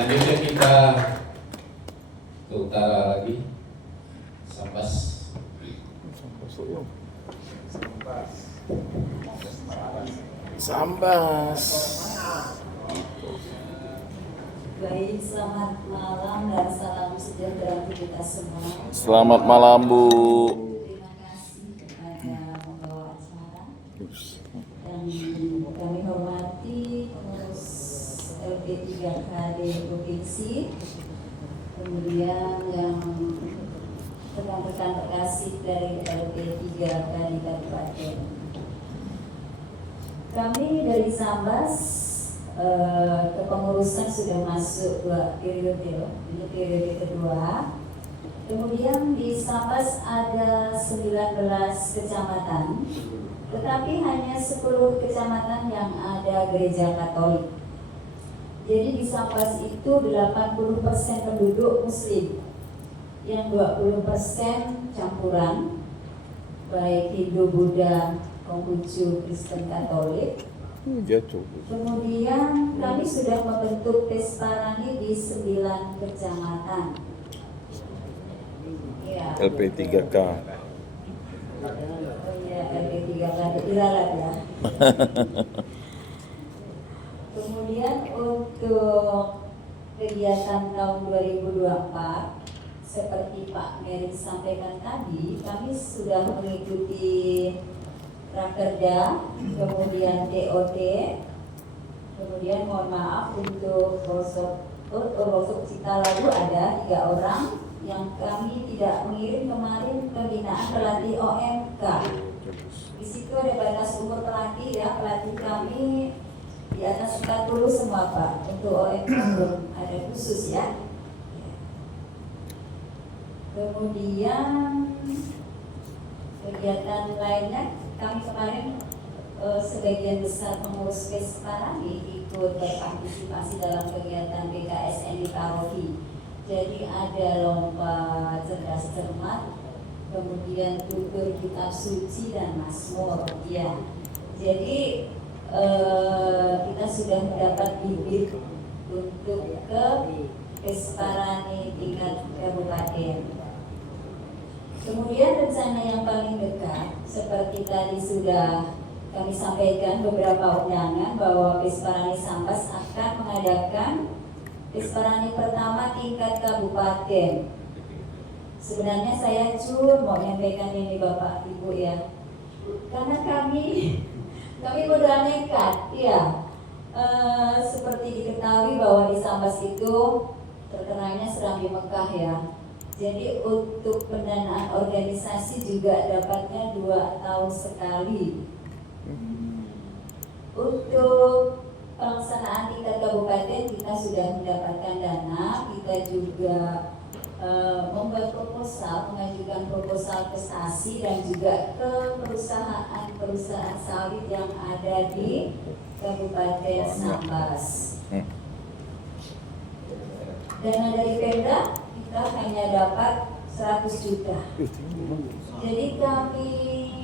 Selanjutnya kita ke utara lagi, Sambas. Sambas. Baik, selamat malam dan salam sejahtera untuk kita semua. Selamat malam, Bu. Terima kasih kepada pembawa acara yang kami hormati pengurus LP3KD Provinsi, kemudian yang rekan-rekan terkasih dari LP3KD Kabupaten. Kami dari Sambas kepengurusan sudah masuk 2 periode, ini periode kedua. Kemudian di Sambas ada 19 kecamatan, tetapi hanya 10 kecamatan yang ada gereja Katolik. Jadi di Sambas itu 80% penduduk Muslim, yang 20% campuran, baik Hindu, Buddha, Konghucu, Kristen, Katolik. Kemudian kami sudah membentuk Pesparani di 9 kecamatan. Ya, LP3K. Oh ya, LP3K Iralat ya. Kemudian untuk kegiatan tahun 2024, seperti Pak Meri sampaikan tadi, kami sudah mengikuti Rakerda, kemudian TOT, kemudian mohon maaf untuk Rosok Citalagu ada 3 orang yang kami tidak mengirim kemarin pembinaan pelatih OMK. Di situ ada batas umur pelatih ya, pelatih kami di atas 40 semua Pak. Untuk OMK belum ada khusus ya. Kemudian kegiatan lainnya, kami kemarin sebagian besar pengurus Pesparani ikut berpartisipasi dalam kegiatan BKSN di Paroki. Jadi ada lomba cerdas cermat, kemudian tutur kitab suci dan mazmur. Ya, jadi kita sudah mendapat bibit untuk ke Pesparani tingkat kabupaten. Kemudian rencana yang paling dekat, seperti tadi sudah kami sampaikan beberapa undangan bahwa Pesparani Sambas akan mengadakan Pesparani pertama tingkat kabupaten. Sebenarnya saya mau menyampaikan ini Bapak Ibu ya, karena kami modal nekat ya. Seperti diketahui bahwa di Sambas itu terkenalnya Serambi Mekah ya. Jadi untuk pendanaan organisasi juga dapatnya 2 tahun sekali. Untuk pelaksanaan tingkat kabupaten kita sudah mendapatkan dana. Kita juga membuat proposal, mengajukan proposal prestasi dan juga ke perusahaan sawit yang ada di Kabupaten Sambas. Dana dari Pemda kita hanya dapat 100 juta. Jadi kami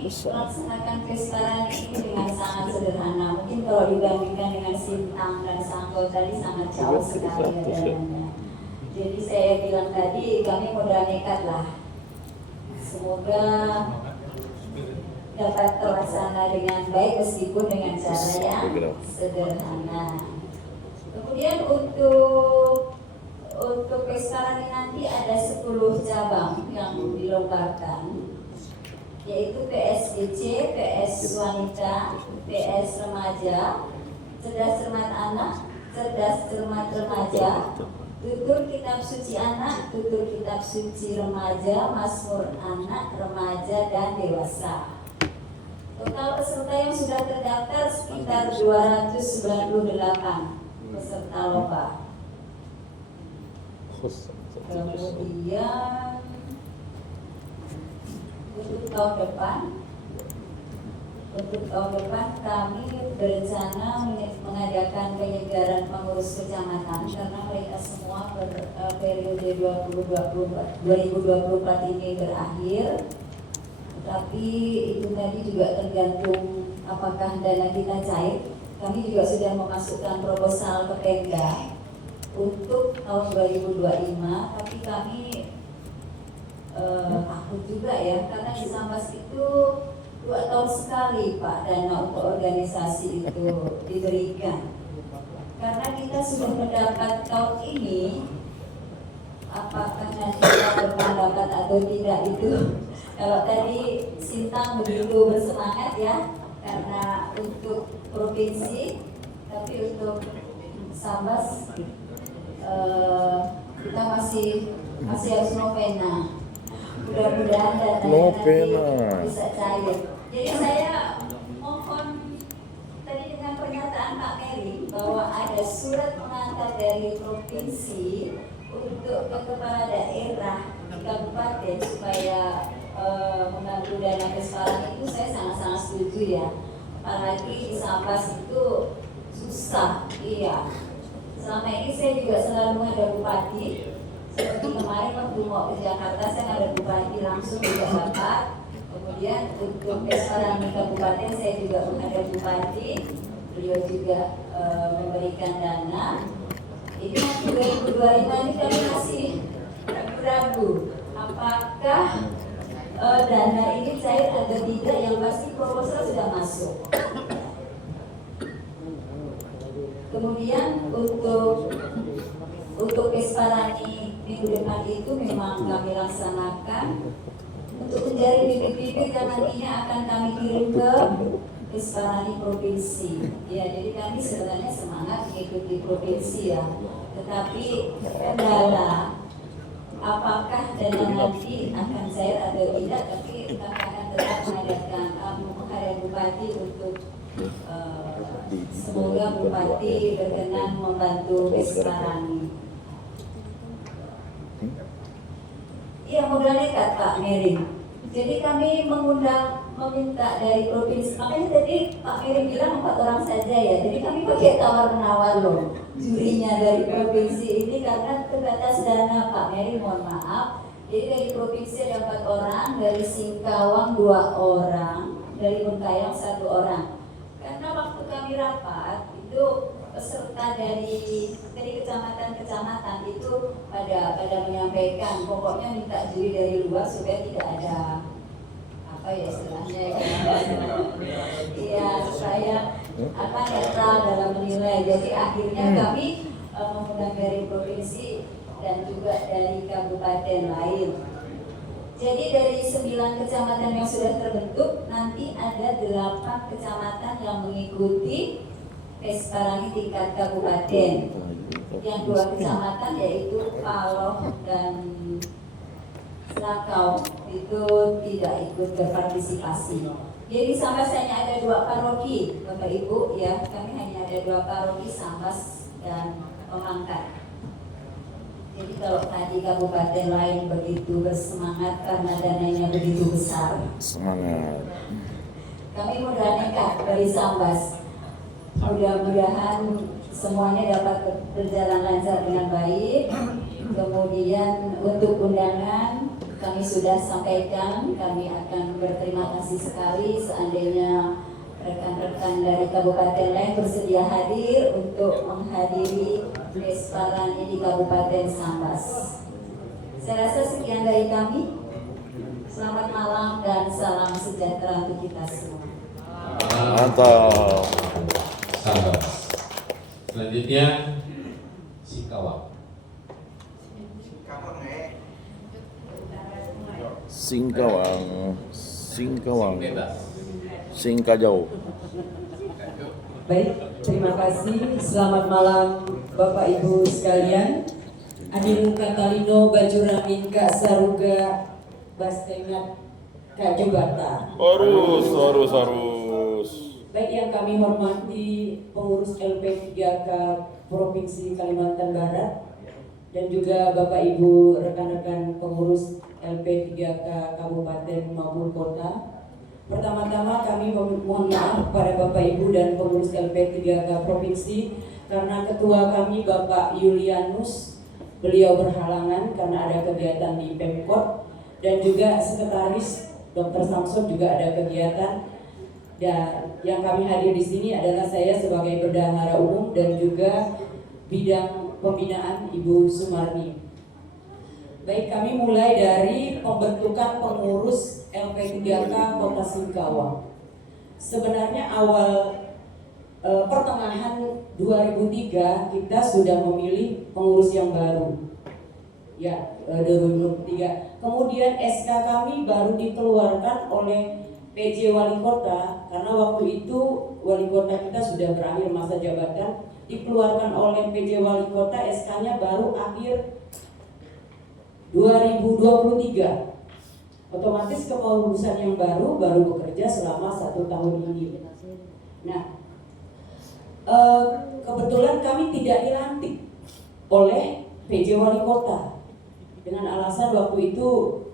melaksanakan Pesparani ini dengan sangat sederhana. Mungkin kalau dibandingkan dengan Sintang dan Sanggol tadi sangat jauh sekali dananya. Jadi saya bilang tadi kami modal nekat lah. Semoga dapat terlaksana dengan baik meskipun dengan cara yang sederhana. Kemudian untuk Pesparani nanti ada 10 cabang yang dilombakan, yaitu PSDC, PS Wanita, PS Remaja, Cerdas Cermat Anak, Cerdas Cermat Remaja, Tutur Kitab Suci Anak, Tutur Kitab Suci Remaja, Mazmur Anak, Remaja, dan Dewasa. Total peserta yang sudah terdaftar sekitar 298 peserta lomba. Kemudian untuk tahun depan kami berencana mengadakan penyegaran pengurus kecamatan karena mereka semua periode 2024 ini berakhir. Tapi itu tadi juga tergantung apakah dana kita cair. Kami juga sudah memasukkan proposal ke Pemda. untuk tahun 2025, tapi kami takut juga ya, karena di Sambas itu 2 tahun sekali Pak dana untuk organisasi itu diberikan. Karena kita sudah mendapat tahun ini, apakah nanti kita berpendapat atau tidak itu. Kalau tadi Sintang begitu bersemangat ya, karena untuk provinsi, tapi untuk Sambas kita masih harus novena. Mudah-mudahan dananya nanti bisa cair. Jadi saya mohon tadi dengan pernyataan Pak Mary bahwa ada surat pengantar dari provinsi untuk ke kepala daerah di kabupaten supaya membantu dana keselamatan itu, saya sangat-sangat setuju ya. Apalagi di Sambas itu susah, iya. Selama ini saya juga selalu menghadap bupati. Seperti kemarin waktu mau ke Jakarta, saya ada bupati langsung di Jakarta. Kemudian untuk sekarang di kabupaten saya juga menghadap bupati. Beliau juga memberikan dana. Ini nanti 2025 ini kami masih ragu-ragu apakah dana ini cair atau tidak. Yang pasti proposal sudah masuk. Kemudian untuk Pesparani minggu depan itu memang kami laksanakan untuk mencari bibit-bibit yang nantinya akan kami kirim ke Pesparani provinsi. Ya, jadi kami sebenarnya semangat mengikuti provinsi ya. Tetapi kendala apakah dana nanti akan cair atau tidak, tapi kami akan tetap menghadap bupati untuk semoga bupati berkenan membantu Pesparani. Iya, modal nekat Pak Mary. Jadi kami meminta dari provinsi. Makanya tadi Pak Mary bilang 4 orang saja ya. Jadi kami pakai tawar-menawar loh jurinya dari provinsi ini karena terbatas dana Pak Mary, mohon maaf. Jadi dari provinsi ada 4 orang, dari Singkawang 2 orang, dari Bengkayang 1 orang. Karena waktu kami rapat itu peserta dari kecamatan-kecamatan itu pada menyampaikan pokoknya minta juri dari luar supaya tidak ada apa ya istilahnya ya supaya netral dalam menilai. Jadi akhirnya kami mengundang dari provinsi dan juga dari kabupaten lain. Jadi dari 9 kecamatan yang sudah terbentuk, nanti ada 8 kecamatan yang mengikuti Pesparani tingkat kabupaten. Yang 2 kecamatan yaitu Paloh dan Selakau itu tidak ikut berpartisipasi. Jadi Sambas hanya ada 2 paroki, Bapak Ibu ya. Kami hanya ada 2 paroki, Sambas dan Pemangkat. Jadi kalau tadi kabupaten lain begitu bersemangat karena dananya begitu besar, Semangat. kami modal nekat dari Sambas. Mudah-mudahan semuanya dapat berjalan lancar dengan baik. Kemudian untuk undangan kami sudah sampaikan, kami akan berterima kasih sekali seandainya rekan-rekan dari kabupaten lain bersedia hadir untuk menghadiri Pesparani di Kabupaten Sambas. Saya rasa sekian dari kami. Selamat malam dan salam sejahtera untuk kita semua. Mantap. Sambas. Selanjutnya Singkawang. Singkawang. Bebas. Singkajau. Baik, terima kasih. Selamat malam Bapak Ibu sekalian. Adinu Katalino Bajuramin Kak Saruga Bastengat Kak Jubata. Harus. Baik yang kami hormati pengurus LP3K Provinsi Kalimantan Barat dan juga Bapak Ibu rekan-rekan pengurus LP3K Kabupaten maupun Kota. Pertama-tama kami mohon maaf kepada Bapak Ibu dan pengurus LP3K Provinsi karena ketua kami Bapak Yulianus beliau berhalangan karena ada kegiatan di Pemkot, dan juga sekretaris Dr. Samson juga ada kegiatan. Dan yang kami hadir di sini adalah saya sebagai bendahara umum dan juga bidang pembinaan Ibu Sumarni. Baik, kami mulai dari pembentukan pengurus LP3K Kota Singkawang. Sebenarnya awal pertengahan 2003 kita sudah memilih pengurus yang baru. Ya, 2003. Kemudian SK kami baru dikeluarkan oleh PJ Wali Kota karena waktu itu Wali Kota kita sudah berakhir masa jabatan, dikeluarkan oleh PJ Wali Kota, SK-nya baru akhir 2023. Otomatis kepengurusan yang baru bekerja selama 1 tahun ini. Nah, kebetulan kami tidak dilantik oleh PJ Wali Kota dengan alasan waktu itu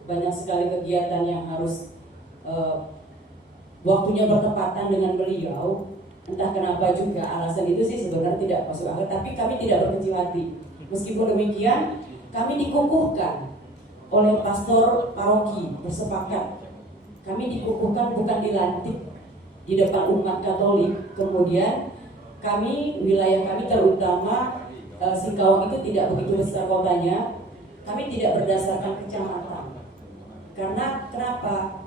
banyak sekali kegiatan yang harus waktunya bertepatan dengan beliau. Entah kenapa juga alasan itu sih sebenarnya tidak masuk akal, tapi kami tidak berkecil hati. Meskipun demikian, kami dikukuhkan oleh pastor paroki bersepakat. Kami dikukuhkan, bukan dilantik di depan umat Katolik. Kemudian wilayah kami terutama Singkawang itu tidak begitu besar kotanya. Kami tidak berdasarkan kecamatan. Karena kenapa?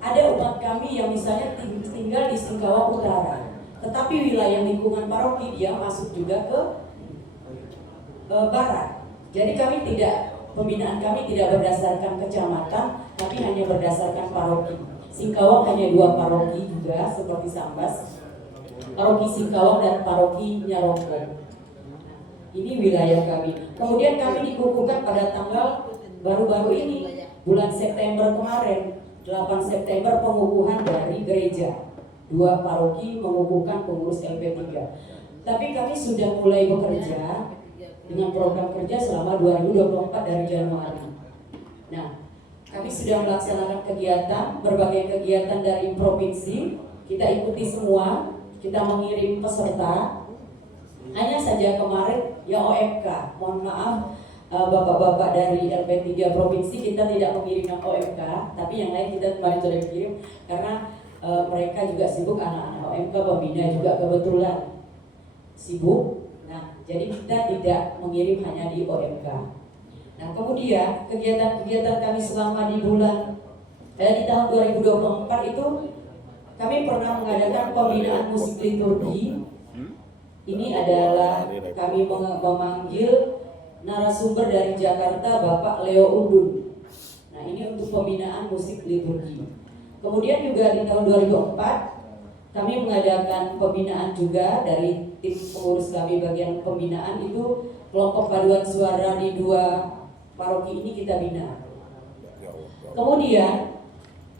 Ada umat kami yang misalnya tinggal di Singkawang Utara, tetapi wilayah lingkungan paroki dia masuk juga ke barat. Jadi pembinaan kami tidak berdasarkan kecamatan, tapi hanya berdasarkan paroki. Singkawang hanya 2 paroki juga seperti Sambas, paroki Singkawang dan paroki Nyarongko. Ini wilayah kami. Kemudian kami dikukuhkan pada tanggal baru-baru ini, bulan September kemarin, 8 September pengukuhan dari gereja. 2 paroki mengukuhkan pengurus LP3. Tapi kami sudah mulai bekerja dengan program kerja selama 2024 dari Januari. Nah, kami sudah melaksanakan kegiatan, berbagai kegiatan dari provinsi. Kita ikuti semua, kita mengirim peserta. Hanya saja kemarin ya OMK, mohon maaf bapak-bapak dari LP3 provinsi kita tidak mengirim yang OMK, tapi yang lain kita kemarin sudah kirim karena mereka juga sibuk, anak-anak OMK pembina juga kebetulan sibuk. Nah, jadi kita tidak mengirim hanya di OMK. Nah, kemudian kegiatan-kegiatan kami selama di tahun 2024 itu kami pernah mengadakan pembinaan musik liturgi. Ini adalah kami memanggil narasumber dari Jakarta, Bapak Leo Undun. Nah, ini untuk pembinaan musik liturgi. Kemudian juga di tahun 2004 kami mengadakan pembinaan juga dari tim pengurus kami bagian pembinaan itu kelompok paduan suara di 2 paroki ini kita bina. Kemudian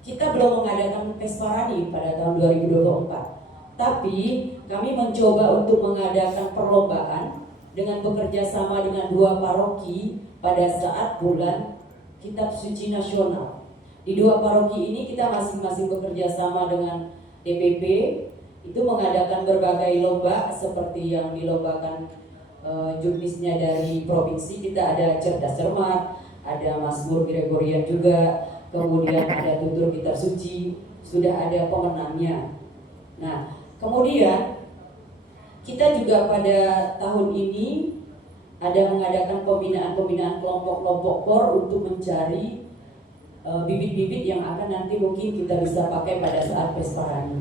kita belum mengadakan Pesparani pada tahun 2024. Tapi kami mencoba untuk mengadakan perlombaan dengan bekerja sama dengan 2 paroki pada saat bulan Kitab Suci Nasional. Di 2 paroki ini kita masing-masing bekerja sama dengan DPP, itu mengadakan berbagai lomba seperti yang dilombakan jurnisnya dari provinsi. Kita ada cerdas cermat, ada Mazmur Gregorian juga, kemudian ada tutur kitab suci, sudah ada pemenangnya. Nah, kemudian kita juga pada tahun ini ada mengadakan pembinaan kelompok-kelompok KOR untuk mencari bibit-bibit yang akan nanti mungkin kita bisa pakai pada saat Pesparani.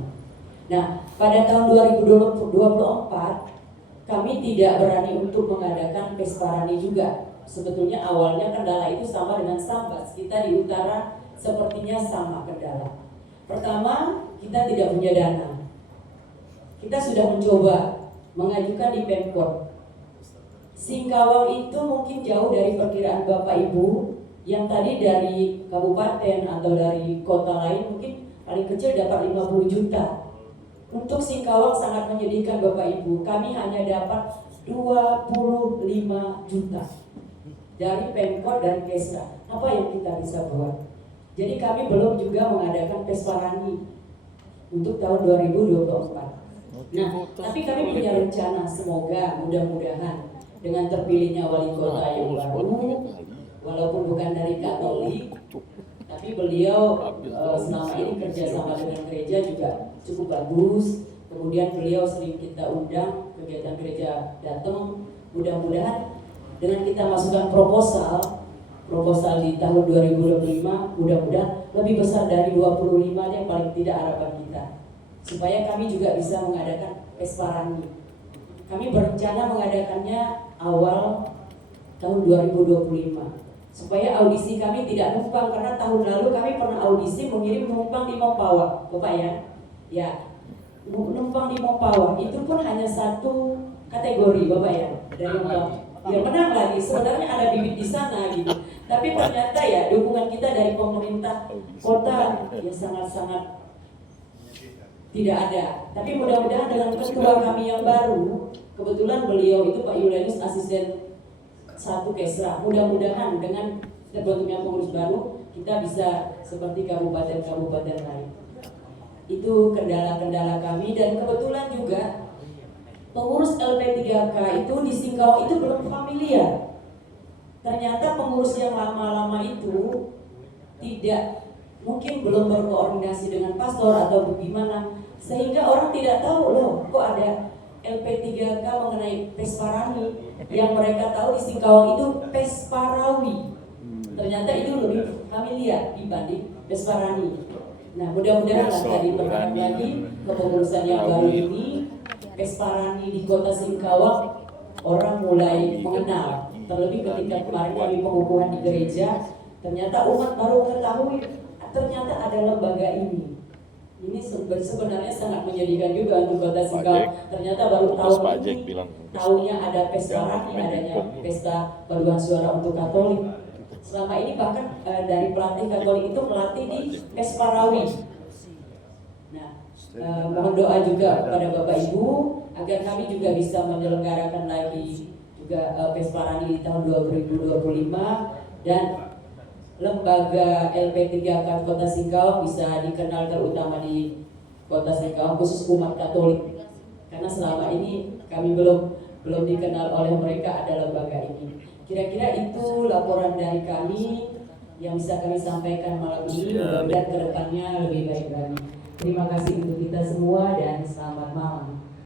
Nah, pada tahun 2024 kami tidak berani untuk mengadakan Pesparani juga. Sebetulnya awalnya kendala itu sama dengan Sambas. Kita di utara sepertinya sama kendala. Pertama, kita tidak punya dana. Kita sudah mencoba mengajukan di Pemkot. Singkawang itu mungkin jauh dari perkiraan Bapak Ibu yang tadi dari kabupaten atau dari kota lain mungkin paling kecil dapat 50 juta. Untuk Singkawang sangat menyedihkan Bapak Ibu, kami hanya dapat 25 juta dari Pemkot dan Kesra. Apa yang kita bisa buat? Jadi kami belum juga mengadakan Pesparani untuk tahun 2024. Nah, tapi kami punya rencana, semoga mudah-mudahan dengan terpilihnya wali kota yang baru, walaupun bukan dari Katolik, tapi beliau selama ini kerjasama dengan gereja juga cukup bagus. Kemudian beliau sering kita undang kegiatan gereja datang, Mudah-mudahan dengan kita masukkan proposal di tahun 2025, mudah-mudahan lebih besar dari 25 yang paling tidak harapan kita. Supaya kami juga bisa mengadakan Pesparani. Kami berencana mengadakannya awal tahun 2025. Supaya audisi kami tidak numpang, karena tahun lalu kami pernah audisi mengirim numpang di Mempawah, Bapak ya. Ya, numpang di Mempawah itu pun hanya satu kategori, Bapak ya. Dari Mempawah. Ya menang lagi, sebenarnya ada bibit di sana gitu. Tapi ternyata ya dukungan kita dari pemerintah kota ya sangat-sangat tidak ada. Tapi mudah-mudahan dengan ketua kami yang baru, kebetulan beliau itu Pak Yulianus asisten 1 Kesra. Mudah-mudahan dengan terbentuknya pengurus baru kita bisa seperti kabupaten-kabupaten lain. Itu kendala-kendala kami, dan kebetulan juga pengurus LP3K itu di Singkawang itu belum familiar. Ternyata pengurus yang lama-lama itu mungkin belum berkoordinasi dengan pastor atau bagaimana, sehingga orang tidak tahu loh kok ada LP3K mengenai Pesparani. Yang mereka tahu di Singkawang itu Pesparawi. Ternyata itu lebih familiar dibanding Pesparani. Nah, mudah-mudahan tadi berharap lagi kepengurusan yang baru ini Pesparani di kota Singkawang orang mulai mengenal. Terlebih ketika kemarin kami pengukuhan di gereja, ternyata umat baru mengetahui ternyata ada lembaga ini. Ini sebenarnya sangat menyedihkan juga untuk kota Singkawang. Ternyata baru tahunya ada Pesparani, adanya pesta paduan suara untuk Katolik. Selama ini bahkan dari pelatih Katolik itu melatih di Pesparawi. Nah, mohon doa juga kepada Bapak Ibu agar kami juga bisa menyelenggarakan lagi juga Pesparani di tahun 2025, dan lembaga LP3K Kota Singkawang bisa dikenal terutama di Kota Singkawang khusus umat Katolik, karena selama ini kami belum dikenal oleh mereka ada lembaga ini. Kira-kira itu laporan dari kami yang bisa kami sampaikan malam ini. Mudah-mudahan kedepannya lebih baik lagi. Terima kasih untuk kita semua dan selamat malam.